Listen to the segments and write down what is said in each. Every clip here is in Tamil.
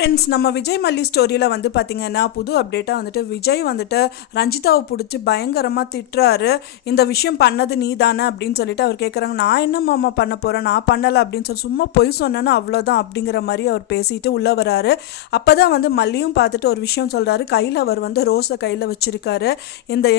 ஃப்ரெண்ட்ஸ், நம்ம விஜய் மல்லி ஸ்டோரியில் வந்து பார்த்தீங்கன்னா புது அப்டேட்டாக வந்துட்டு விஜய் வந்துட்டு ரஞ்சிதாவை பிடிச்சி பயங்கரமாக திட்டுறாரு. இந்த விஷயம் பண்ணது நீ தானே அப்படின்னு சொல்லிட்டு அவர் கேட்குறாங்க. நான் என்ன மாமா பண்ண போகிறேன், நான் பண்ணலை அப்படின்னு சொல்லி சும்மா பொய் சொன்னேன்னு அவ்வளோதான் அப்படிங்கிற மாதிரி அவர் பேசிட்டு உள்ளே வராரு. அப்போ தான் வந்து மல்லியும் பார்த்துட்டு ஒரு விஷயம் சொல்கிறாரு. கையில் அவர் வந்து ரோஸை கையில் வச்சுருக்காரு.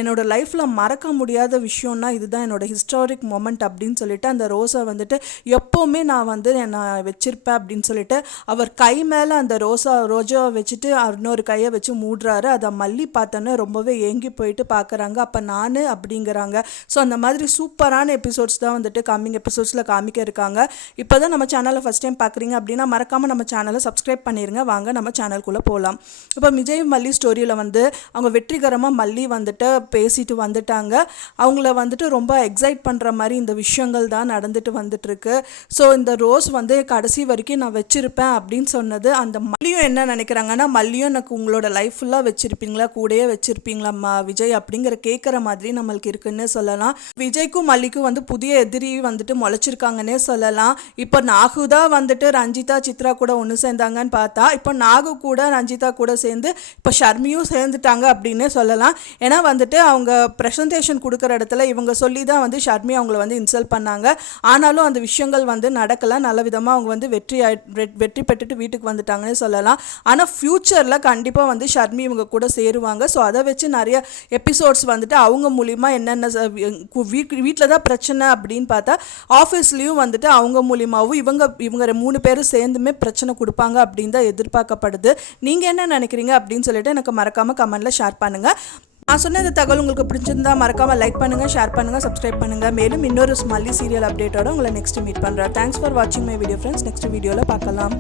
என்னோட லைஃப்பில் மறக்க முடியாத விஷயம்னா இதுதான், என்னோட ஹிஸ்டாரிக் மொமெண்ட் அப்படின்னு சொல்லிட்டு அந்த ரோஸை வந்துட்டு எப்போவுமே நான் வந்து நான் வச்சுருப்பேன் அப்படின்னு சொல்லிட்டு அவர் கை மேலே அந்த ரோஜாவை வச்சுட்டு இன்னொரு கையை வச்சு மூடுறாரு. அதை மல்லி பார்த்தோன்னே ரொம்பவே ஏங்கி போயிட்டு பார்க்குறாங்க. அப்போ நான் அப்படிங்கிறாங்க. ஸோ அந்த மாதிரி சூப்பரான எபிசோட்ஸ் தான் வந்துட்டு கம்மிங் எபிசோட்ஸில் காமிக்க இருக்காங்க. இப்போ தான் நம்ம சேனலை ஃபஸ்ட் டைம் பார்க்குறீங்க அப்படின்னா மறக்காமல் நம்ம சேனலை சப்ஸ்கிரைப் பண்ணிடுங்க. வாங்க நம்ம சேனலுக்குள்ளே போகலாம். இப்போ விஜய் மல்லி ஸ்டோரியில் வந்து அவங்க வெற்றிகரமாக மல்லி வந்துட்டு பேசிட்டு வந்துட்டாங்க. அவங்கள வந்துட்டு ரொம்ப எக்ஸைட் பண்ணுற மாதிரி இந்த விஷயங்கள் தான் நடந்துட்டு வந்துட்டுருக்கு. ஸோ இந்த ரோஸ் வந்து கடைசி வரைக்கும் நான் வச்சுருப்பேன் அப்படின்னு சொன்னது அந்த மல்லியும் என்ன நினைக்கிறாங்கன்னா, மல்லியும் எனக்கு உங்களோட லைஃப் ஃபுல்லாக வச்சுருப்பீங்களா, கூடயே வச்சுருப்பீங்களா விஜய் அப்படிங்கிற கேட்குற மாதிரி நம்மளுக்கு இருக்குன்னு சொல்லலாம். விஜய்க்கும் மல்லிக்கும் வந்து புதிய எதிரி வந்துட்டு முளைச்சிருக்காங்கன்னே சொல்லலாம். இப்போ நாகு தான் வந்துட்டு ரஞ்சிதா சித்ரா கூட ஒன்று சேர்ந்தாங்கன்னு பார்த்தா இப்போ நாகு கூட ரஞ்சிதா கூட சேர்ந்து இப்போ ஷர்மியும் சேர்ந்துட்டாங்க அப்படின்னே சொல்லலாம். ஏன்னா வந்துட்டு அவங்க ப்ரெசன்டேஷன் கொடுக்குற இடத்துல இவங்க சொல்லி தான் வந்து ஷர்மி அவங்கள வந்து இன்சல்ட் பண்ணாங்க. ஆனாலும் அந்த விஷயங்கள் வந்து நடக்கலை. நல்ல விதமாக அவங்க வந்து வெற்றி பெற்றுட்டு வீட்டுக்கு வந்துட்டாங்கன்னு சொல்லலாம். ஆனால் ஃப்யூச்சரில் கண்டிப்பாக வந்து ஷர்மி இவங்க கூட சேருவாங்க. ஸோ அதை வச்சு நிறைய எபிசோட்ஸ் வந்துட்டு அவங்க மூலிமா என்னென்ன வீட்டில் தான் பிரச்சனை அப்படின்னு பார்த்தா ஆஃபீஸ்லேயும் வந்துட்டு அவங்க மூலிமாவும் இவங்க 3 பேரும் சேர்ந்துமே பிரச்சனை கொடுப்பாங்க அப்படின்னு தான் எதிர்பார்க்கப்படுது. நீங்கள் என்ன நினைக்கிறீங்க அப்படின்னு சொல்லிட்டு எனக்கு மறக்காமல் கமெண்ட்டில் ஷேர் பண்ணுங்கள். நான் சொன்ன இந்த தகவல் உங்களுக்கு பிடிச்சிருந்தா மறக்காமல் லைக் பண்ணுங்கள், ஷேர் பண்ணுங்கள், சப்ஸ்கிரைப் பண்ணுங்கள். மேலும் இன்னொரு மல்லி சீரியல் அப்டேட்டோட உங்களை நெக்ஸ்ட் மீட் பண்ணுறேன். தேங்க்ஸ் ஃபார் வாட்சிங் மை வீடியோ ஃப்ரெண்ட்ஸ். நெக்ஸ்ட் வீடியோவில் பார்க்கலாம்.